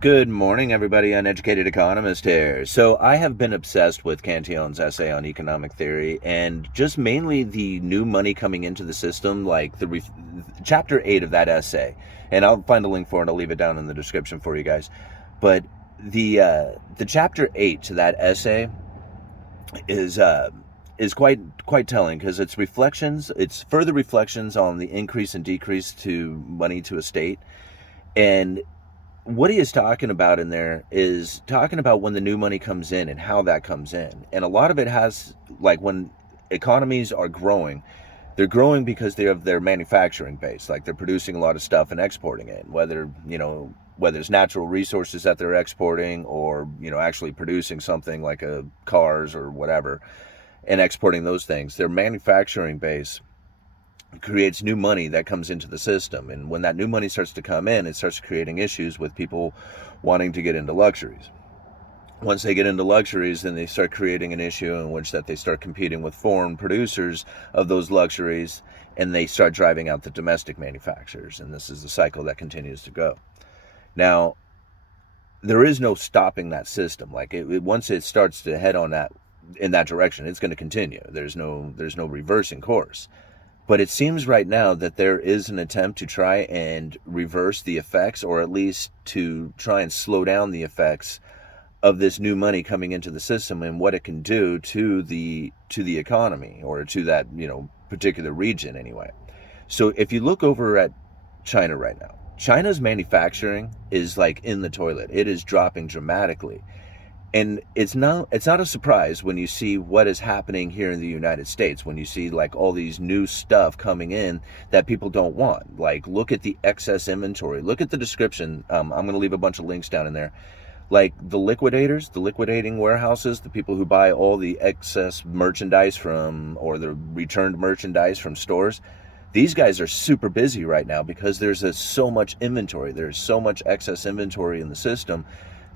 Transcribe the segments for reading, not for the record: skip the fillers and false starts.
Good morning, everybody. Uneducated economist here. So, I have been obsessed with Cantillon's essay on economic theory and just mainly the new money coming into the system, like chapter 8 of that essay. And I'll find a link for it. I'll leave it down in the description for you guys. But the chapter 8 to that essay is uh, is quite telling because it's further reflections on the increase and decrease to money to a state. And what he is talking about in there is talking about when the new money comes in and how that comes in. And a lot of it has, like, when economies are growing, they're growing because they have their manufacturing base. Like, they're producing a lot of stuff and exporting it, whether it's natural resources that they're exporting or, actually producing something like cars or whatever and exporting those things. Their manufacturing base creates new money that comes into the system. And when that new money starts to come in, it starts creating issues with people wanting to get into luxuries. Once they get into luxuries, then they start creating an issue in which that they start competing with foreign producers of those luxuries, and they start driving out the domestic manufacturers. And this is the cycle that continues to go. Now, there is no stopping that system. Like once it starts to head on that in that direction, it's going to continue. There's no reversing course. But it seems right now that there is an attempt to try and reverse the effects, or at least to try and slow down the effects of this new money coming into the system and what it can do to the economy, or to that particular region anyway. So if you look over at China right now, China's manufacturing is like in the toilet. It is dropping dramatically. And it's not a surprise when you see what is happening here in the United States, when you see like all these new stuff coming in that people don't want. Like, look at the excess inventory, look at the description. I'm going to leave a bunch of links down in there. Like the liquidators, the liquidating warehouses, the people who buy all the excess merchandise from, or the returned merchandise from stores. These guys are super busy right now because so much inventory, there's so much excess inventory in the system,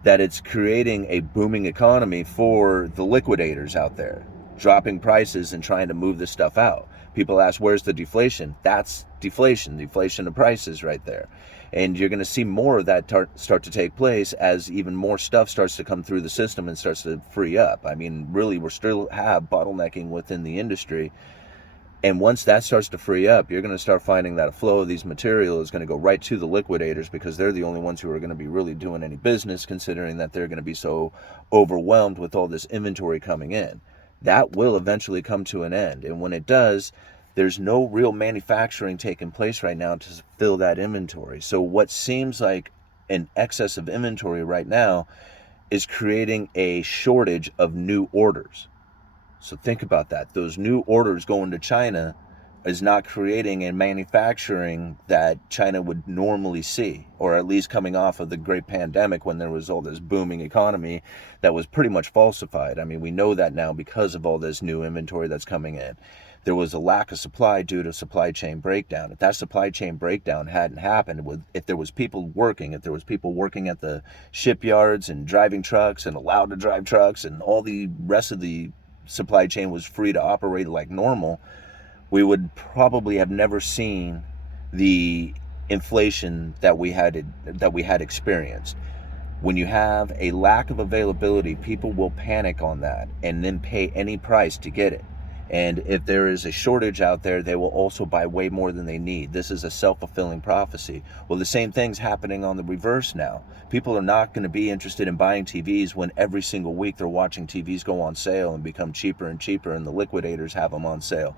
that it's creating a booming economy for the liquidators out there, dropping prices and trying to move this stuff out. People ask, where's the deflation? That's deflation of prices right there. And you're going to see more of that start to take place as even more stuff starts to come through the system and starts to free up. I mean, really, we still have bottlenecking within the industry, and once that starts to free up, you're going to start finding that a flow of these material is going to go right to the liquidators, because they're the only ones who are going to be really doing any business, considering that they're going to be so overwhelmed with all this inventory coming in. That will eventually come to an end. And when it does, there's no real manufacturing taking place right now to fill that inventory. So what seems like an excess of inventory right now is creating a shortage of new orders. So think about that. Those new orders going to China is not creating a manufacturing that China would normally see, or at least coming off of the great pandemic when there was all this booming economy that was pretty much falsified. I mean, we know that now because of all this new inventory that's coming in. There was a lack of supply due to supply chain breakdown. If that supply chain breakdown hadn't happened, if there was people working at the shipyards and driving trucks and allowed to drive trucks, and all the rest of the supply chain was free to operate like normal, we would probably have never seen the inflation that we had experienced. When you have a lack of availability, people will panic on that and then pay any price to get it. And if there is a shortage out there, they will also buy way more than they need. This is a self-fulfilling prophecy. Well, the same thing's happening on the reverse now. People are not going to be interested in buying TVs when every single week they're watching TVs go on sale and become cheaper and cheaper, and the liquidators have them on sale.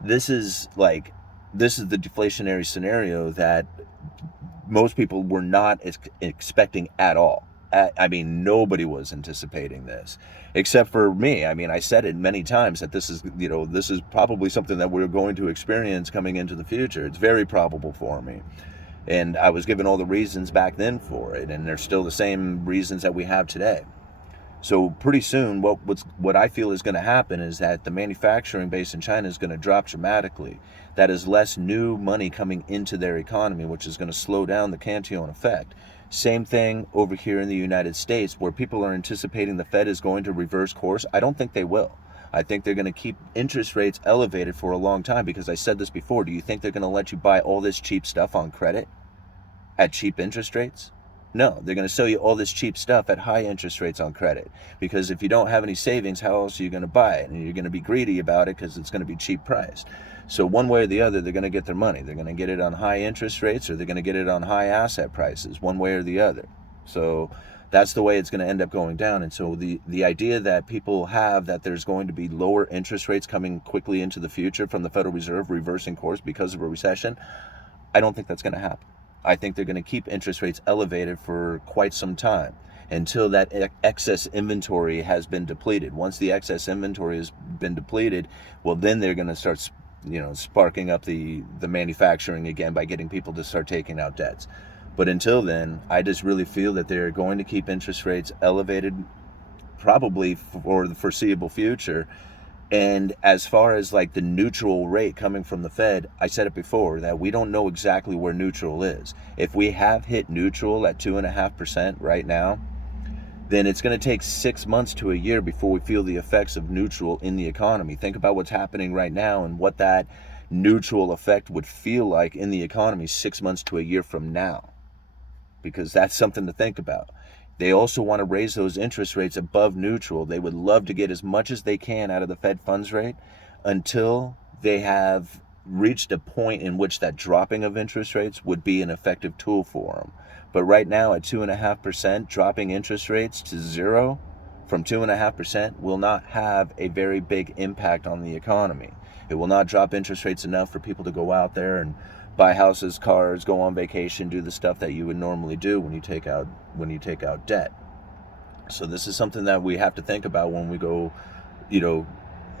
This is the deflationary scenario that most people were not expecting at all. I mean, nobody was anticipating this except for me. I mean, I said it many times that this is probably something that we're going to experience coming into the future. It's very probable for me. And I was given all the reasons back then for it, and they're still the same reasons that we have today. So pretty soon, what I feel is going to happen is that the manufacturing base in China is going to drop dramatically. That is less new money coming into their economy, which is going to slow down the Cantillon effect. Same thing over here in the United States, where people are anticipating the Fed is going to reverse course. I don't think they will. I think they're going to keep interest rates elevated for a long time, because I said this before. Do you think they're going to let you buy all this cheap stuff on credit at cheap interest rates? No, they're going to sell you all this cheap stuff at high interest rates on credit. Because if you don't have any savings, how else are you going to buy it? And you're going to be greedy about it because it's going to be cheap priced. So one way or the other, they're going to get their money. They're going to get it on high interest rates, or they're going to get it on high asset prices, one way or the other. So that's the way it's going to end up going down. And so the idea that people have that there's going to be lower interest rates coming quickly into the future from the Federal Reserve reversing course because of a recession, I don't think that's going to happen. I think they're going to keep interest rates elevated for quite some time until that excess inventory has been depleted. Once the excess inventory has been depleted, well, then they're going to start, sparking up the manufacturing again by getting people to start taking out debts. But until then, I just really feel that they're going to keep interest rates elevated probably for the foreseeable future. And as far as like the neutral rate coming from the Fed, I said it before that we don't know exactly where neutral is. If we have hit neutral at 2.5% right now, then it's going to take 6 months to a year before we feel the effects of neutral in the economy. Think about what's happening right now and what that neutral effect would feel like in the economy 6 months to a year from now, because that's something to think about. They also want to raise those interest rates above neutral. They would love to get as much as they can out of the Fed funds rate until they have reached a point in which that dropping of interest rates would be an effective tool for them. But right now at 2.5%, dropping interest rates to zero from 2.5% will not have a very big impact on the economy. It will not drop interest rates enough for people to go out there and buy houses, cars, go on vacation, do the stuff that you would normally do when you take out debt. So this is something that we have to think about when we go,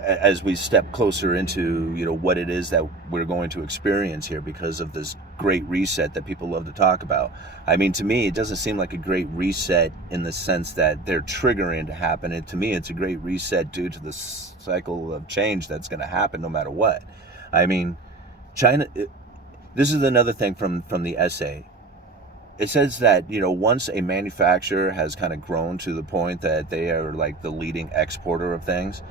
as we step closer into, what it is that we're going to experience here because of this great reset that people love to talk about. I mean, to me, it doesn't seem like a great reset in the sense that they're triggering to happen. And to me, it's a great reset due to the cycle of change that's going to happen no matter what. I mean, China... This is another thing from the essay. It says that, once a manufacturer has kind of grown to the point that they are like the leading exporter of things,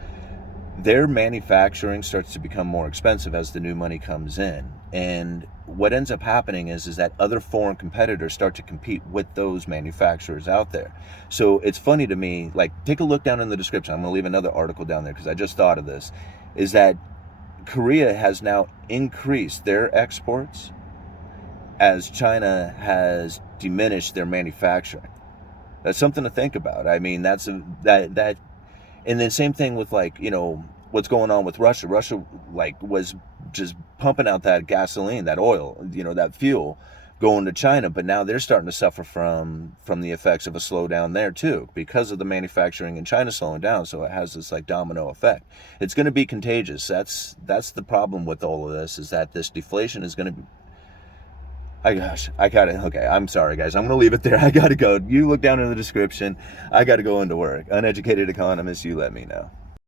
their manufacturing starts to become more expensive as the new money comes in. And what ends up happening is that other foreign competitors start to compete with those manufacturers out there. So it's funny to me, like, take a look down in the description. I'm going to leave another article down there because I just thought of this, is that Korea has now increased their exports as China has diminished their manufacturing. That's something to think about. I mean, and then same thing with what's going on with Russia. Russia was just pumping out that gasoline, that oil, that fuel going to China, but now they're starting to suffer from the effects of a slowdown there too because of the manufacturing in China slowing down. So it has this domino effect. It's going to be contagious. That's the problem with all of this, is that this deflation is going to be... Okay, I'm sorry guys, I'm going to leave it there. I gotta go. You look down in the description. I gotta go into work. Uneducated economist, you let me know.